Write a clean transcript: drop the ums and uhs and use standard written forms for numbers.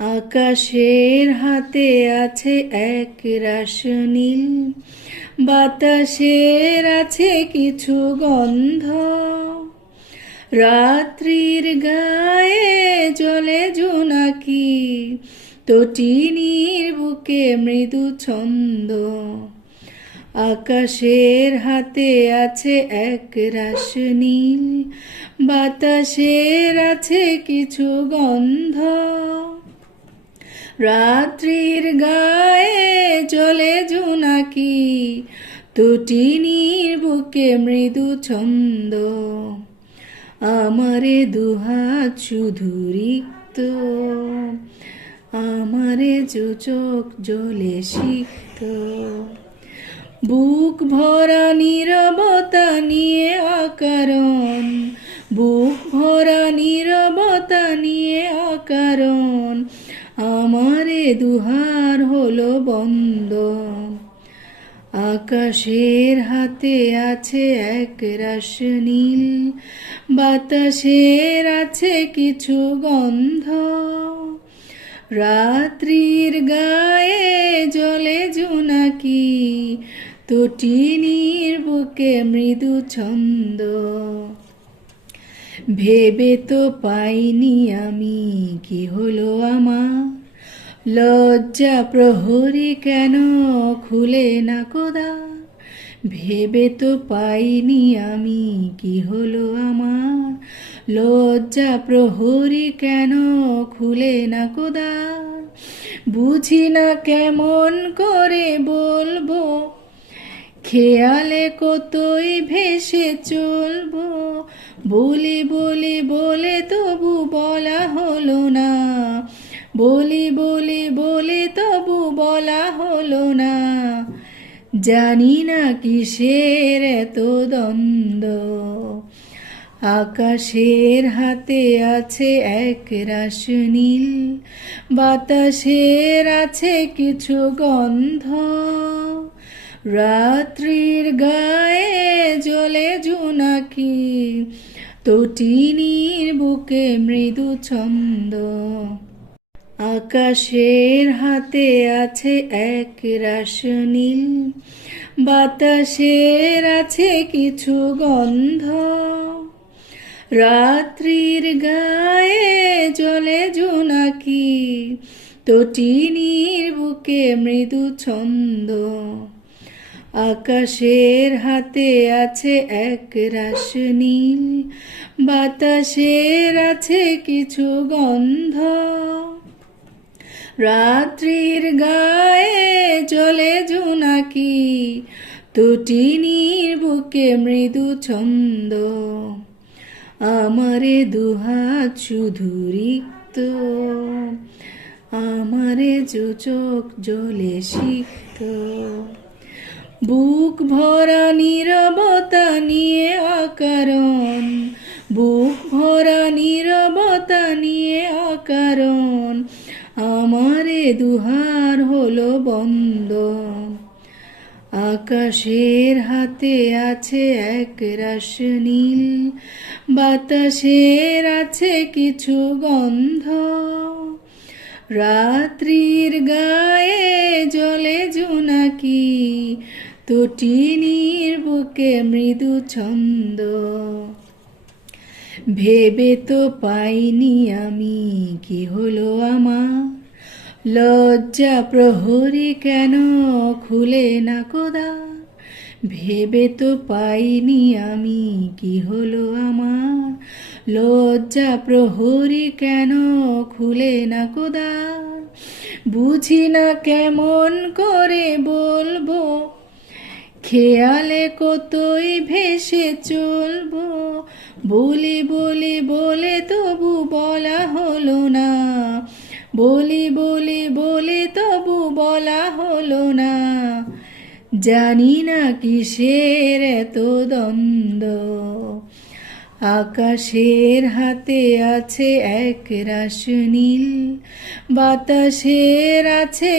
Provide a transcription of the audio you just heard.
আকাশের হাতে আছে এক রাশ নীল, বাতাসের আছে কিছু গন্ধ, রাত্রির গায়ে জ্বলে জোনাকি, তটিনীর বুকে মৃদু ছন্দ। আকাশের হাতে আছে এক রাশ নীল, বাতাসের আছে কিছু গন্ধ, রাত্রির গায়ে জ্বলে জোনাকি, তটিনীর বুকে মৃদু ছন্দ। আমারে দুহাত শুধু রিক্ত, আমারে চোখ জ্বলে সিক্ত, বুক ভরা নীরবতা নিয়ে অকারণ, বুক ভরা নীরবতা নিয়ে অকারণ, আমারে দুহার হলো বন্ধ। আকাশের হাতে আছে এক রাশ নীল, বাতাসের আছে কিছু গন্ধ, রাত্রির গায়ে জ্বলে জোনাকি, তটিনীর বুকে মৃদু ছন্দ। ভেবে তো পাইনি আমি কি হলো আমার, লজ্জা প্রহরী কেন খুলে না কোদা। ভেবে তো পাইনি আমি কি হলো আমার, লজ্জা প্রহরী কেন খুলে না কোদা। বুঝি না কেমন করে বলবো, খেয়ালে কতই ভেসে চলবো, বলি বলি বলে তবু বলা হলো না, বলি বলি বলি তবু বলা হলো না। জানি না কিসের এত দ্বন্দ্ব, আকাশের হাতে আছে এক রাশ নীল, বাতাসের আছে কিছু গন্ধ, রাত্রির গায়ে জ্বলে জোনাকি, তটিনীর বুকে মৃদু ছন্দ। আকাশের হাতে আছে এক রাশ নীল, বাতাসের আছে কিছু গন্ধ, রাত্রির গায়ে জ্বলে জোনাকি, তটিনীর বুকে মৃদু ছন্দ। আকাশের হাতে আছে এক রাশ নীল, বাতাসের আছে কিছু গন্ধ, রাত্রির গায়ে জ্বলে জোনাকি, তটিনীর বুকে মৃদু ছন্দ। আমারে দুহাত শুধু রিক্ত, আমারে চোখ জ্বলে সিক্ত, বুক ভরা নীরবতা নিয়ে অকারণ, বুক ভরা নীরবতা নিয়ে অকারণ, আমারে দুহার হলো বন্ধ। আকাশের হাতে আছে এক রাশ নীল, বাতাসের আছে কিছু গন্ধ, রাত্রির গায়ে জ্বলে জোনাকি, তটিনীর বুকে মৃদু ছন্দ। ভেবে তো পাইনি আমি কি হলো আমার, লজ্জা প্রহরী কেন খুলে না কোদা। ভেবে তো পাইনি আমি কি হলো আমার, লজ্জা প্রহরী কেন খুলে না কোদা। বুঝি না কেমন করে বলবো, খেয়ালে কতই ভেসে চলবো, বলি বলি বলে তবু বলা হলো না, বলি বলি বলি তবু বলা হলো না। জানি না কিসের এত দ্বন্দ্ব, আকাশের হাতে আছে এক রাশ নীল, বাতাসের আছে